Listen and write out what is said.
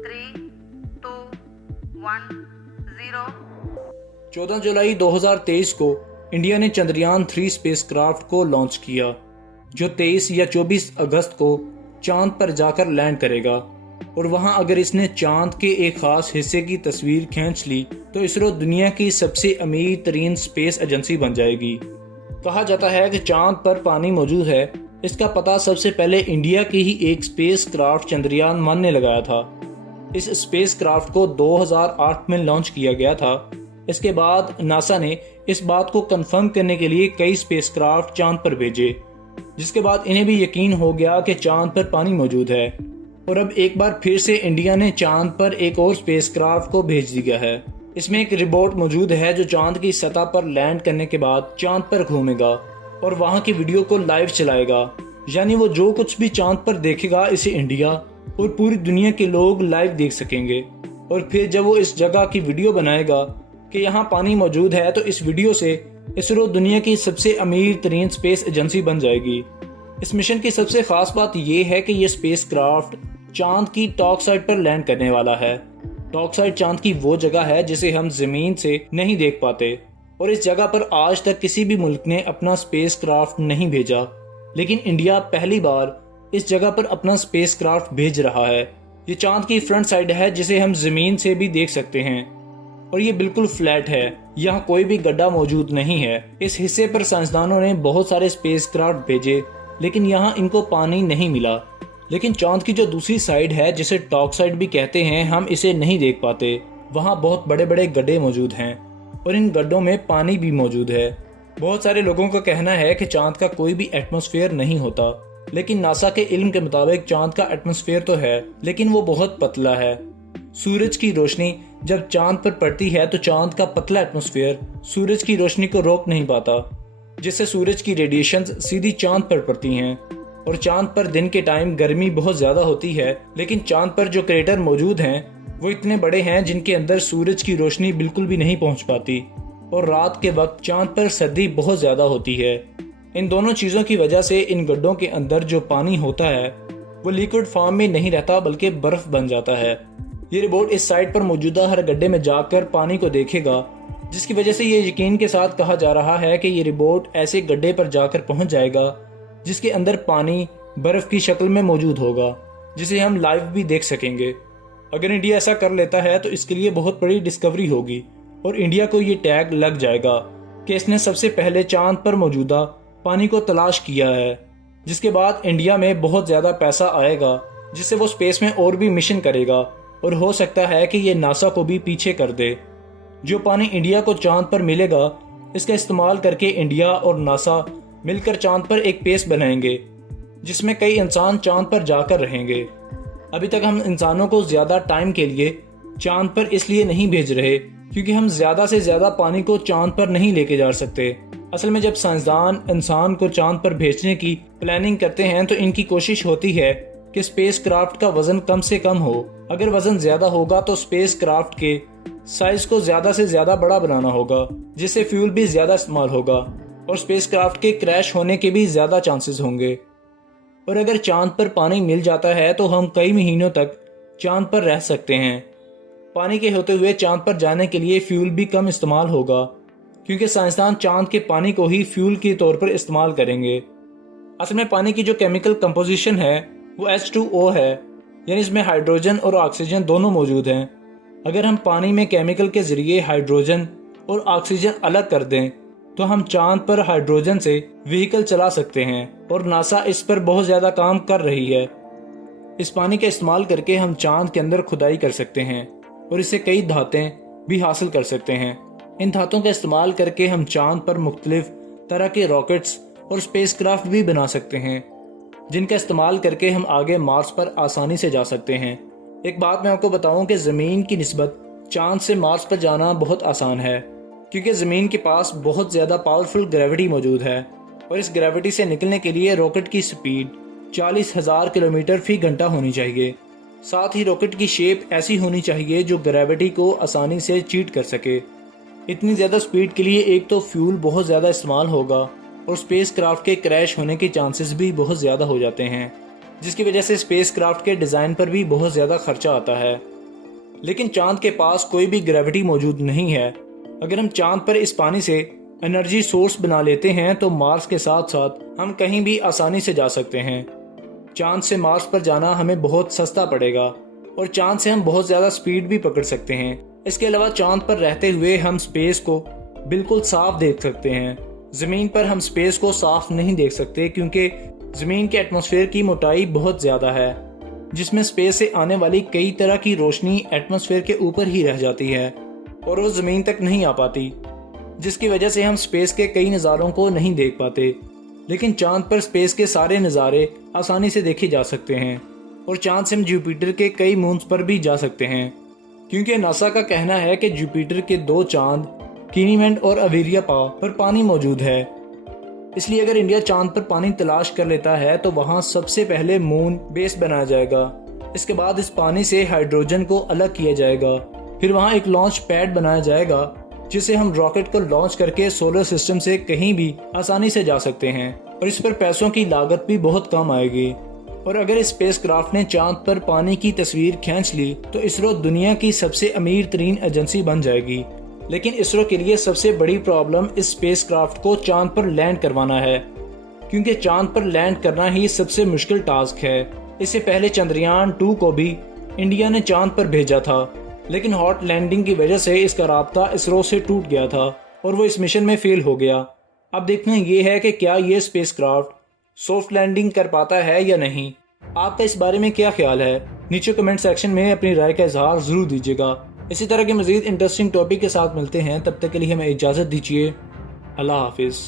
3, 2, 1, 0। 14 जुलाई 2023 को इंडिया ने चंद्रयान 3 स्पेसक्राफ्ट को लॉन्च किया, जो 23 या 24 अगस्त को चांद पर जाकर लैंड करेगा। और वहां अगर इसने चांद के एक खास हिस्से की तस्वीर खींच ली तो इसरो दुनिया की सबसे अमीर तरीन स्पेस एजेंसी बन जाएगी। कहा जाता है कि चांद पर पानी मौजूद है। इसका पता सबसे पहले इंडिया की ही एक स्पेस क्राफ्ट चंद्रयान 1 ने लगाया था। इस स्पेस क्राफ्ट को 2008 में लॉन्च किया गया था। इसके बाद नासा ने इस बात को कंफर्म करने के लिए कई स्पेस क्राफ्ट चांद पर भेजे, जिसके बाद इन्हें भी यकीन हो गया कि चांद पर पानी मौजूद है। और अब एक बार फिर से इंडिया ने चांद पर एक और स्पेस क्राफ्ट को भेज दिया है। इसमें एक रोबोट मौजूद है जो चांद की सतह पर लैंड करने के बाद चांद पर घूमेगा और वहां की वीडियो को लाइव चलाएगा। यानी वो जो कुछ भी चांद पर देखेगा इसे इंडिया और पूरी दुनिया के लोग लाइव देख सकेंगे। और फिर जब वो इस जगह की वीडियो बनाएगा कि यहाँ पानी मौजूद है, तो इस वीडियो से इसरो दुनिया की सबसे अमीर तरीन स्पेस एजेंसी बन जाएगी। इस मिशन की सबसे खास बात यह है कि यह स्पेस क्राफ्ट चांद की टॉक साइड पर लैंड करने वाला है। टॉक साइड चांद की वो जगह है जिसे हम जमीन से नहीं देख पाते, और इस जगह पर आज तक किसी भी मुल्क ने अपना स्पेस क्राफ्ट नहीं भेजा, लेकिन इंडिया पहली बार इस जगह पर अपना स्पेस क्राफ्ट भेज रहा है। ये चांद की फ्रंट साइड है जिसे हम जमीन से भी देख सकते हैं, और ये बिल्कुल फ्लैट है। यहाँ कोई भी गड्ढा मौजूद नहीं है। इस हिस्से पर साइंसदानों ने बहुत सारे स्पेस क्राफ्ट भेजे, लेकिन यहाँ इनको पानी नहीं मिला। लेकिन चांद की जो दूसरी साइड है, जिसे टॉक साइड भी कहते हैं, हम इसे नहीं देख पाते। वहाँ बहुत बड़े बड़े गड्ढे मौजूद हैं और इन गड्ढों में पानी भी मौजूद है। बहुत सारे लोगों का कहना है कि चांद का कोई भी एटमॉस्फेयर नहीं होता, लेकिन नासा के इल्म के मुताबिक चांद का एटमॉस्फेयर तो है, लेकिन वो बहुत पतला है। सूरज की रोशनी जब चांद पर पड़ती है तो चांद का पतला एटमॉस्फेयर सूरज की रोशनी को रोक नहीं पाता, जिससे सूरज की रेडिएशंस सीधी चांद पर पड़ती हैं। और चांद पर दिन के टाइम गर्मी बहुत ज्यादा होती है, लेकिन चांद पर जो क्रेटर मौजूद हैं वो इतने बड़े हैं जिनके अंदर सूरज की रोशनी बिल्कुल भी नहीं पहुंच पाती, और रात के वक्त चांद पर सर्दी बहुत ज्यादा होती है। इन दोनों चीजों की वजह से इन गड्ढों के अंदर जो पानी होता है वो लिक्विड फॉर्म में नहीं रहता, बल्कि बर्फ बन जाता है। ये रोबोट इस साइट पर मौजूदा हर गड्ढे में जाकर पानी को देखेगा, जिसकी वजह से ये यकीन के साथ कहा जा रहा है कि ये रोबोट ऐसे गड्ढे पर जाकर पहुंच जाएगा जिसके अंदर पानी बर्फ की शक्ल में मौजूद होगा, जिसे हम लाइव भी देख सकेंगे। अगर इंडिया ऐसा कर लेता है तो इसके लिए बहुत बड़ी डिस्कवरी होगी, और इंडिया को ये टैग लग जाएगा कि इसने सबसे पहले चांद पर मौजूदा पानी को तलाश किया है। जिसके बाद इंडिया में बहुत ज़्यादा पैसा आएगा, जिससे वो स्पेस में और भी मिशन करेगा, और हो सकता है कि ये नासा को भी पीछे कर दे। जो पानी इंडिया को चांद पर मिलेगा, इसका इस्तेमाल करके इंडिया और नासा मिलकर चांद पर एक बेस बनाएंगे, जिसमें कई इंसान चांद पर जाकर रहेंगे। अभी तक हम इंसानों को ज़्यादा टाइम के लिए चांद पर इसलिए नहीं भेज रहे क्योंकि हम ज़्यादा से ज़्यादा पानी को चांद पर नहीं लेके जा सकते। असल में जब साइंसदान इंसान को चांद पर भेजने की प्लानिंग करते हैं तो इनकी कोशिश होती है कि स्पेस क्राफ्ट का वजन कम से कम हो। अगर वजन ज़्यादा होगा तो स्पेस क्राफ्ट के साइज को ज़्यादा से ज़्यादा बड़ा बनाना होगा, जिससे फ्यूल भी ज़्यादा इस्तेमाल होगा और स्पेस क्राफ्ट के क्रैश होने के भी ज़्यादा चांसेस होंगे। और अगर चांद पर पानी मिल जाता है तो हम कई महीनों तक चांद पर रह सकते हैं। पानी के होते हुए चांद पर जाने के लिए फ्यूल भी कम इस्तेमाल होगा, क्योंकि साइंसदान चांद के पानी को ही फ्यूल के तौर पर इस्तेमाल करेंगे। असल में पानी की जो केमिकल कंपोजिशन है वो H2O है, यानी इसमें हाइड्रोजन और ऑक्सीजन दोनों मौजूद हैं। अगर हम पानी में केमिकल के ज़रिए हाइड्रोजन और ऑक्सीजन अलग कर दें तो हम चांद पर हाइड्रोजन से व्हीकल चला सकते हैं, और नासा इस पर बहुत ज़्यादा काम कर रही है। इस पानी का इस्तेमाल करके हम चांद के अंदर खुदाई कर सकते हैं और इससे कई धातें भी हासिल कर सकते हैं। इन धातों का इस्तेमाल करके हम चांद पर मुख्तलिफ तरह के रॉकेट्स और स्पेसक्राफ्ट भी बना सकते हैं, जिनका इस्तेमाल करके हम आगे मार्स पर आसानी से जा सकते हैं। एक बात मैं आपको बताऊं कि ज़मीन की निस्बत चांद से मार्स पर जाना बहुत आसान है, क्योंकि ज़मीन के पास बहुत ज़्यादा पावरफुल ग्रेविटी मौजूद है, और इस ग्रेविटी से निकलने के लिए रॉकेट की स्पीड 40,000 किलोमीटर फी घंटा होनी चाहिए। साथ ही रॉकेट की शेप ऐसी होनी चाहिए जो ग्रेविटी को आसानी से चीट कर सके। इतनी ज़्यादा स्पीड के लिए एक तो फ्यूल बहुत ज़्यादा इस्तेमाल होगा, और स्पेस क्राफ्ट के क्रैश होने के चांसेस भी बहुत ज़्यादा हो जाते हैं। جس کی وجہ سے اسپیس کرافٹ کے ڈیزائن پر بھی بہت زیادہ خرچہ آتا ہے۔ لیکن چاند کے پاس کوئی بھی گریوٹی موجود نہیں ہے۔ اگر ہم چاند پر اس پانی سے انرجی سورس بنا لیتے ہیں تو مارس کے ساتھ ساتھ ہم کہیں بھی آسانی سے جا سکتے ہیں۔ چاند سے مارس پر جانا ہمیں بہت سستا پڑے گا اور چاند سے ہم بہت زیادہ سپیڈ بھی پکڑ سکتے ہیں۔ اس کے علاوہ چاند پر رہتے ہوئے ہم سپیس کو بالکل صاف دیکھ سکتے ہیں۔ زمین پر ہم سپیس کو صاف نہیں دیکھ سکتے کیونکہ زمین کے ایٹماسفیئر کی موٹائی بہت زیادہ ہے، جس میں سپیس سے آنے والی کئی طرح کی روشنی ایٹماسفیئر کے اوپر ہی رہ جاتی ہے اور وہ زمین تک نہیں آ پاتی، جس کی وجہ سے ہم سپیس کے کئی نظاروں کو نہیں دیکھ پاتے۔ لیکن چاند پر سپیس کے سارے نظارے آسانی سے دیکھے جا سکتے ہیں اور چاند سے ہم جوپیٹر کے کئی مونز پر بھی جا سکتے ہیں، کیونکہ ناسا کا کہنا ہے کہ جوپیٹر کے 2 چاند کینیمنڈ اور اویریپا پر پانی موجود ہے۔ اس لیے اگر انڈیا چاند پر پانی تلاش کر لیتا ہے تو وہاں سب سے پہلے مون بیس بنایا جائے گا۔ اس کے بعد اس پانی سے ہائیڈروجن کو الگ کیا جائے گا، پھر وہاں ایک لانچ پیڈ بنایا جائے گا جسے ہم راکٹ کو لانچ کر کے سولر سسٹم سے کہیں بھی آسانی سے جا سکتے ہیں، اور اس پر پیسوں کی لاگت بھی بہت کم آئے گی۔ اور اگر اسپیس کرافٹ نے چاند پر پانی کی تصویر کھینچ لی تو اسرو دنیا کی سب سے امیر ترین ایجنسی بن جائے گی۔ لیکن اسرو کے لیے سب سے بڑی پرابلم اس اسپیس کرافٹ کو چاند پر لینڈ کروانا ہے، کیونکہ چاند پر لینڈ کرنا ہی سب سے مشکل ٹاسک ہے۔ اس سے پہلے چندریان 2 کو بھی انڈیا نے چاند پر بھیجا تھا، لیکن ہاٹ لینڈنگ کی وجہ سے اس کا رابطہ اسرو سے ٹوٹ گیا تھا اور وہ اس مشن میں فیل ہو گیا۔ اب دیکھنا یہ ہے کہ کیا یہ اسپیس کرافٹ سافٹ لینڈنگ کر پاتا ہے یا نہیں۔ آپ کا اس بارے میں کیا خیال ہے؟ نیچے کمنٹ سیکشن میں اپنی رائے کا اظہار ضرور دیجیے گا۔ اسی طرح کے مزید انٹرسٹنگ ٹاپک کے ساتھ ملتے ہیں، تب تک کے لیے ہمیں اجازت دیجیے۔ اللہ حافظ۔